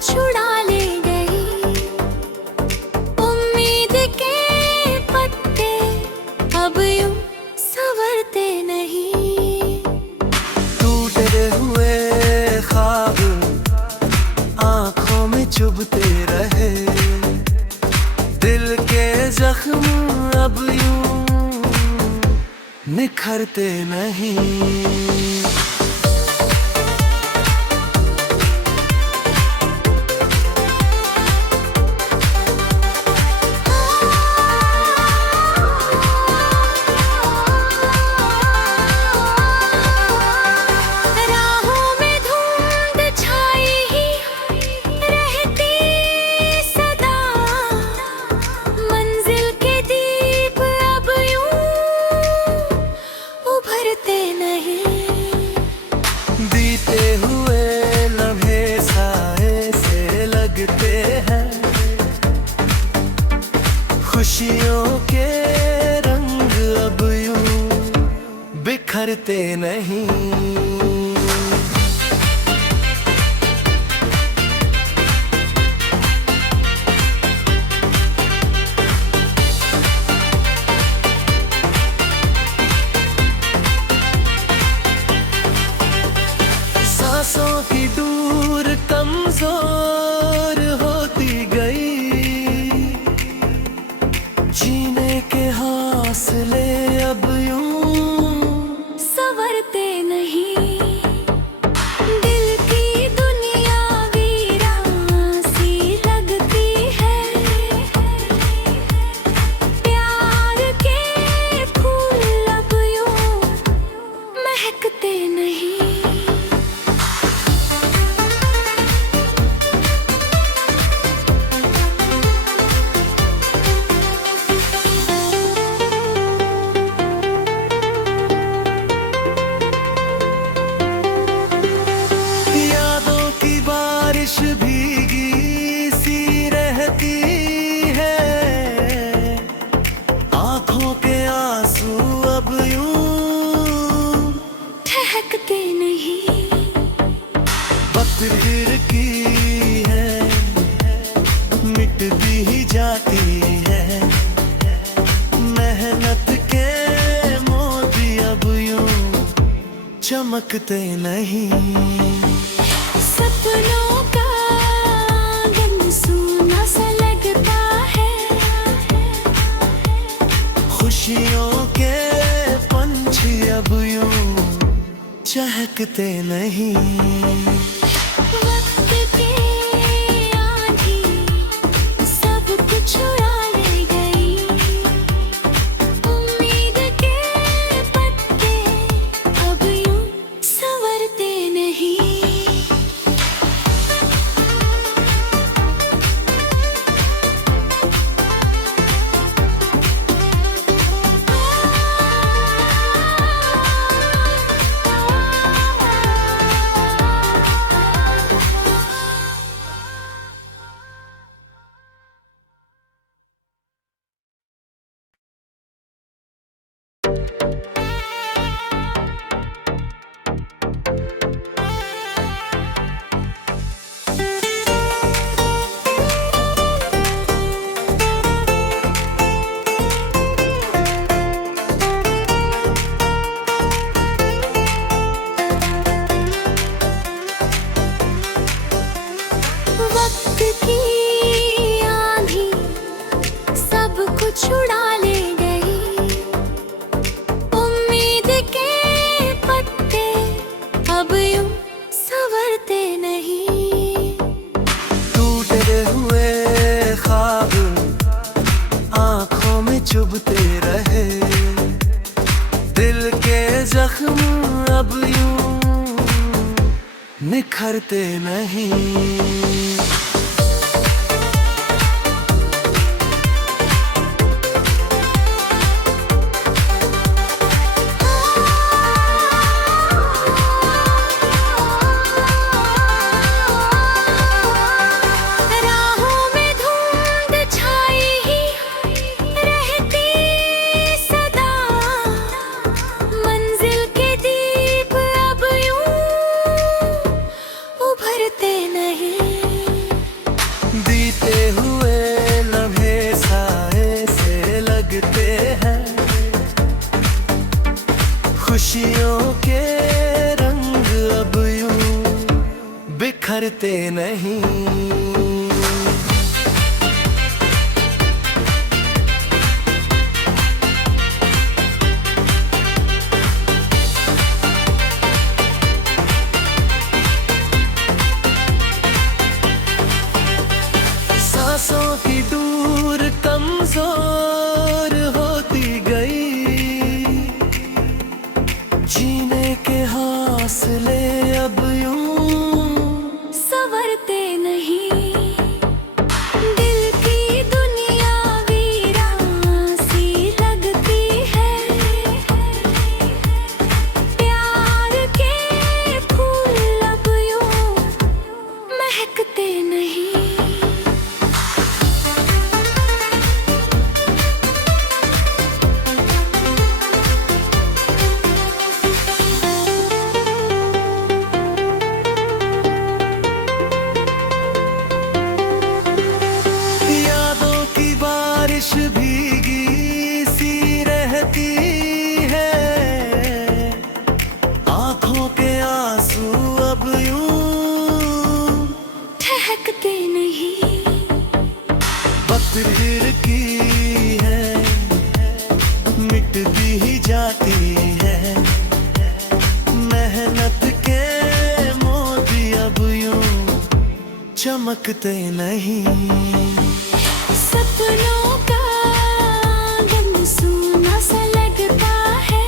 छुड़ा ले गई उम्मीद के पत्ते, अब यूं संवरते नहीं। टूटे हुए ख्वाब आंखों में चुभते रहे, दिल के जख्म अब यूं निखरते नहीं। बीते हुए लम्हे साए से लगते हैं, खुशियों के रंग अब यूं बिखरते नहीं। सांसों की दूर कमजोर होती गई, जीने के हौसले अब यूं संवरते नहीं। दिल की दुनिया वीरान सी लगती है, प्यार के फूल अब यूं महकते नहीं। बारिश भीगी सी रहती है, आंखों के आंसू अब यूं ठहकते नहीं। तकदीर की है मिट भी जाती है, मेहनत के मोती अब यूं चमकते नहीं। सपनों का आंगन सूना सा लगता है, खुशियों के पंछी अब यूं चहकते नहीं। वक्त की आंधी सब कुछ उड़ा ले गई, उम्मीद के पत्ते अब यूं संवरते नहीं। वक्त की आंधी सब कुछ उड़ा ले गई, उम्मीद के पत्ते अब यूं संवरते नहीं। टूटे हुए ख्वाब आंखों में चुभते रहे, दिल के जख्म अब यूं निखरते नहीं। खुशियों के रंग अब यूं बिखरते नहीं। सांसों की दूर कमजोर होती गई, जीने के हौसले अब यूं संवरते नहीं। दिल की दुनिया वीरान सी लगती है, प्यार के फूल अब यूं महकते नहीं। यादों की बारिश भीगी सी रहती है, आंखों के आंसू अब यूं ठहकते नहीं। वक्त फिर की है, मिटती ही जाती है, मेहनत के मोती अब यूं चमकते नहीं। सपनों का गम सूना सा लगता है,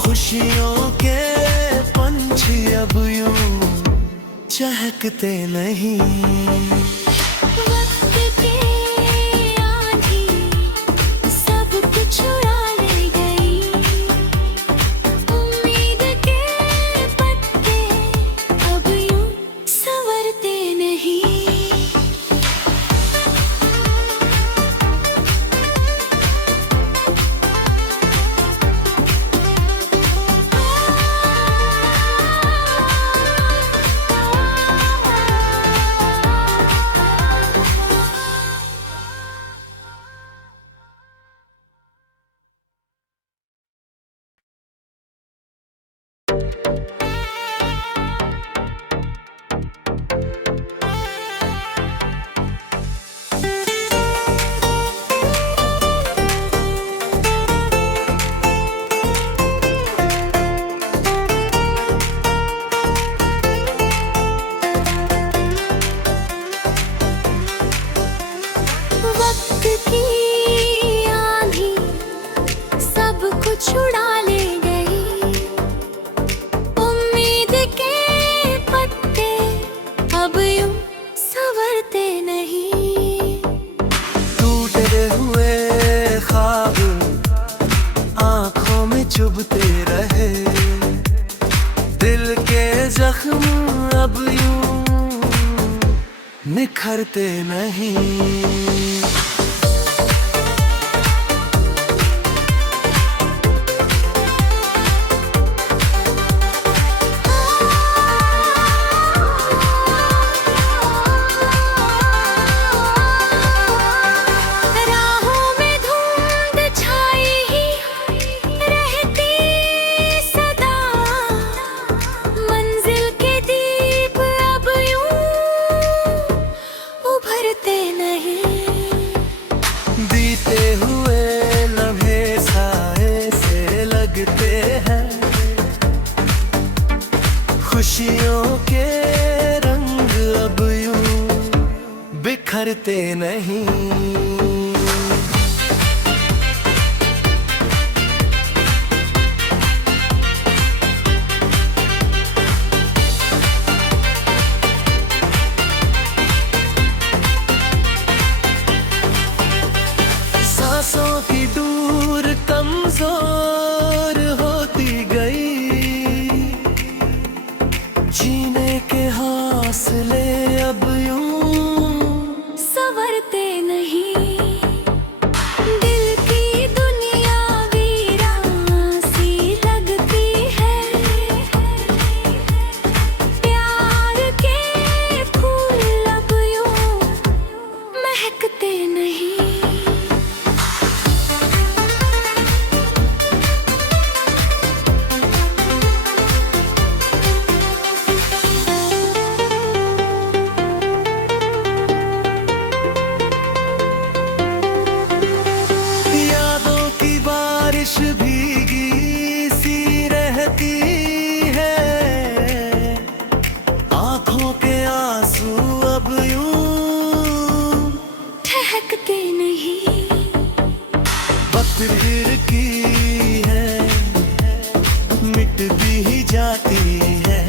खुशियों के पंछी अब यूं चहकते नहीं। वक्त की आंधी सब कुछ उड़ा ले गई, उम्मीद के पत्ते अब यूं संवरते नहीं। वक्त की आंधी सब कुछ उड़ा ले गई, उम्मीद के पत्ते अब यूं संवरते नहीं। टूटे हुए ख्वाब आंखों में चुभते रहे, दिल के जख्म अब यूं निखरते नहीं। राहों में धुंध छाई ही रहती सदा, मंजिल के दीप अब यूं उभरते नहीं। बीते हुए लम्हे साए से लगते हैं, खुशियों के रंग अब यूं बिखरते नहीं। सांसों की दूर कमजोर होती गई, जीने के हौसले अब यूं संवरते नहीं। वक्त फिर की है, मिटती ही जाती है।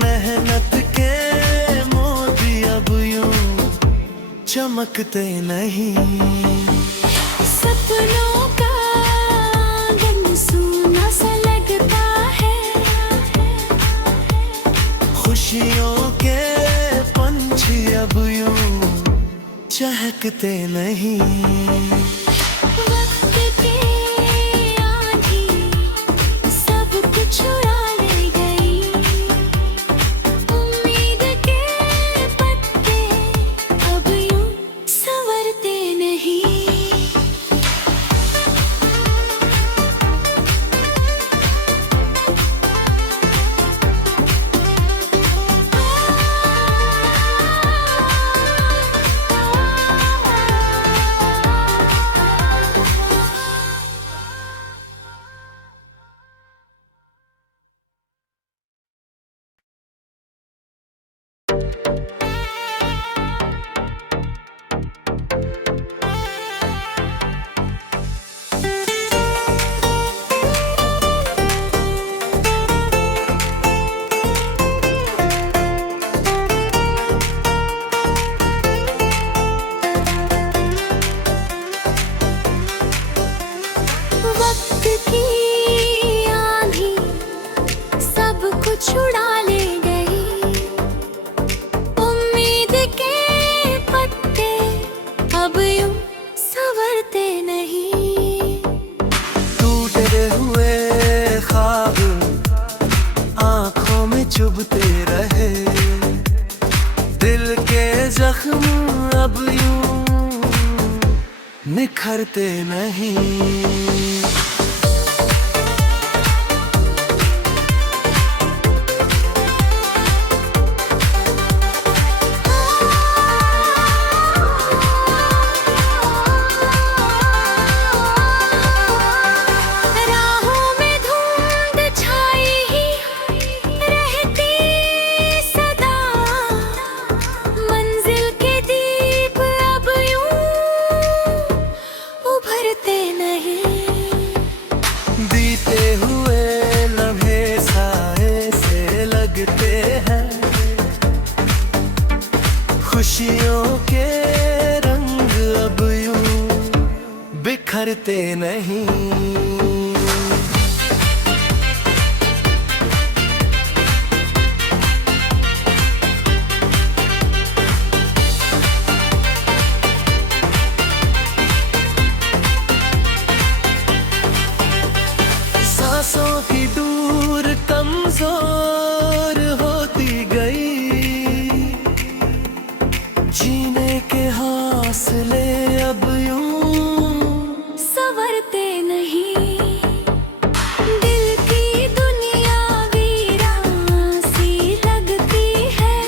मेहनत के मोती अब यूं चमकते नहीं। सपनों का आंगन सूना सा लगता है। खुशियों के पंछी अब यूं चहकते नहीं। वक्त की आंधी सब कुछ उड़ा ले गई। उम्मीद के पत्ते अब यूं संवरते नहीं। वक्त की आंधी सब कुछ उड़ा ले गई। उम्मीद के पत्ते अब यूं संवरते नहीं। टूटे हुए ख्वाब आंखों में चुभते रहे। दिल के जख्म अब यूं निखरते नहीं। राहों में धुंध छाई ही रहती सदा। मंजिल के दीप अब यूं उभरते नहीं। बीते हुए लम्हे साए से लगते हैं। खुशियों के रंग अब यूं बिखरते नहीं। सांसों की दूर कमजोर होती गई। जीने के हौसले अब यूं संवरते नहीं। दिल की दुनिया वीरान सी लगती है।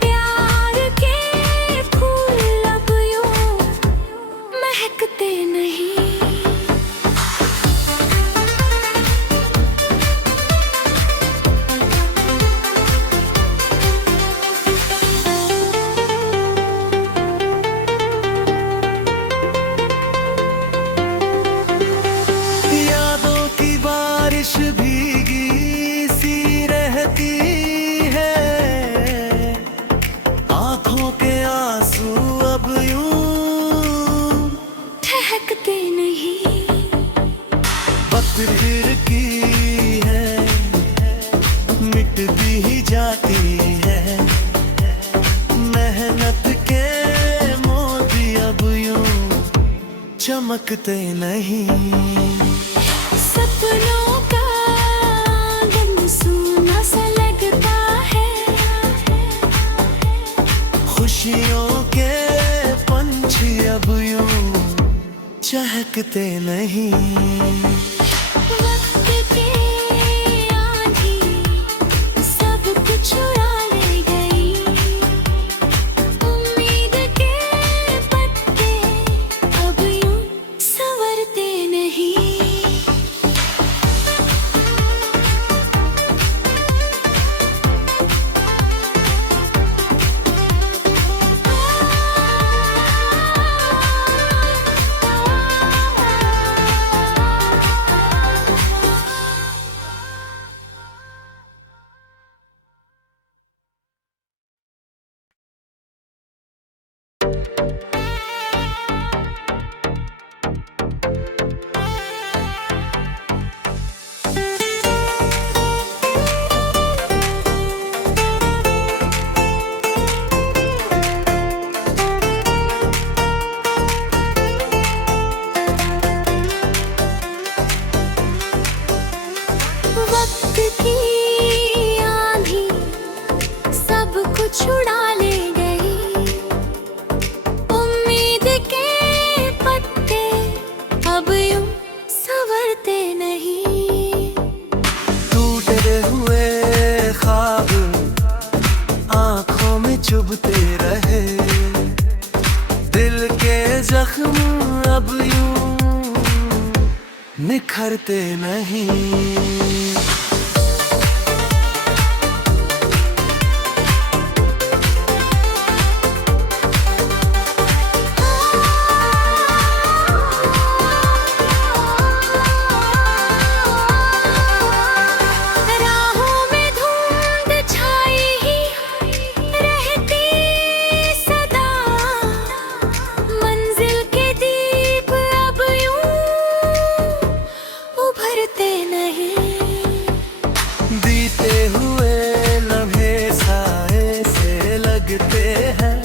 प्यार के फूल अब यूं महकते नहीं। यादों की बारिश भीगी सी रहती है। आंखों के आंसू अब यूं ठहकते नहीं। वक्त फिर की है, मिटती ही जाती है। मेहनत के मोती अब यूं चमकते नहीं। सपनों का आंगन सूना सा लगता है। खुशियों के पंछी अब यूं चहकते नहीं। वक्त की आंधी सब कुछ उड़ा ले गई, उम्मीद के पत्ते अब यूं संवरते नहीं। टूटे हुए ख्वाब आंखों में चुभते रहे, दिल के जख्म अब यूं निखरते नहीं। राहों में धुंध छाई ही रहती सदा, मंजिल के दीप अब यूं उभरते नहीं। बीते हुए लम्हे साए से लगते हैं,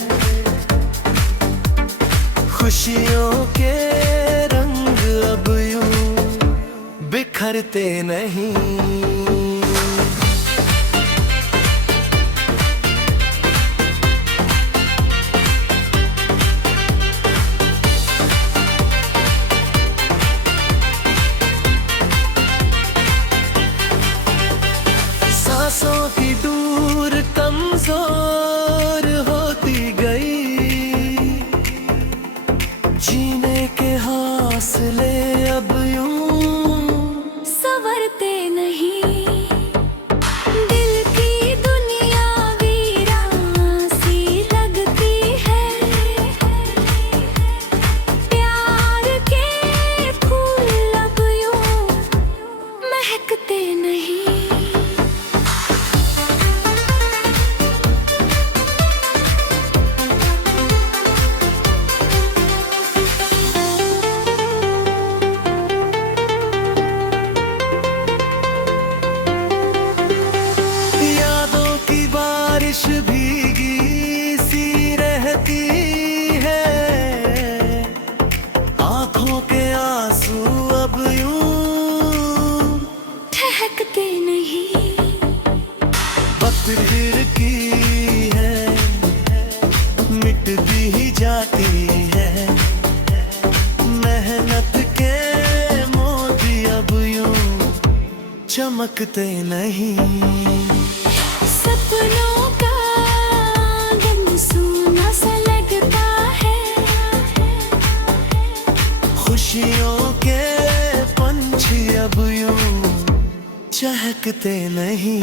खुशियों के रंग अब यूं बिखरते नहीं। सांसों की दूर कमजोर होती गई, जीने के हौसले अब यूं संवरते नहीं। दिल की दुनिया वीरान सी लगती है, प्यार के फूल अब यूं महकते नहीं। यादों की बारिश भीगी सी रहती है, आंखों के आंसू अब यूं ठहकते नहीं। वक्त फिर की है, मिटती ही जाती है, मेहनत के मोती अब यूं चमकते नहीं। सपनों का आंगन सूना सा लगता है, खुशियों के पंछी अब यूं चहकते नहीं।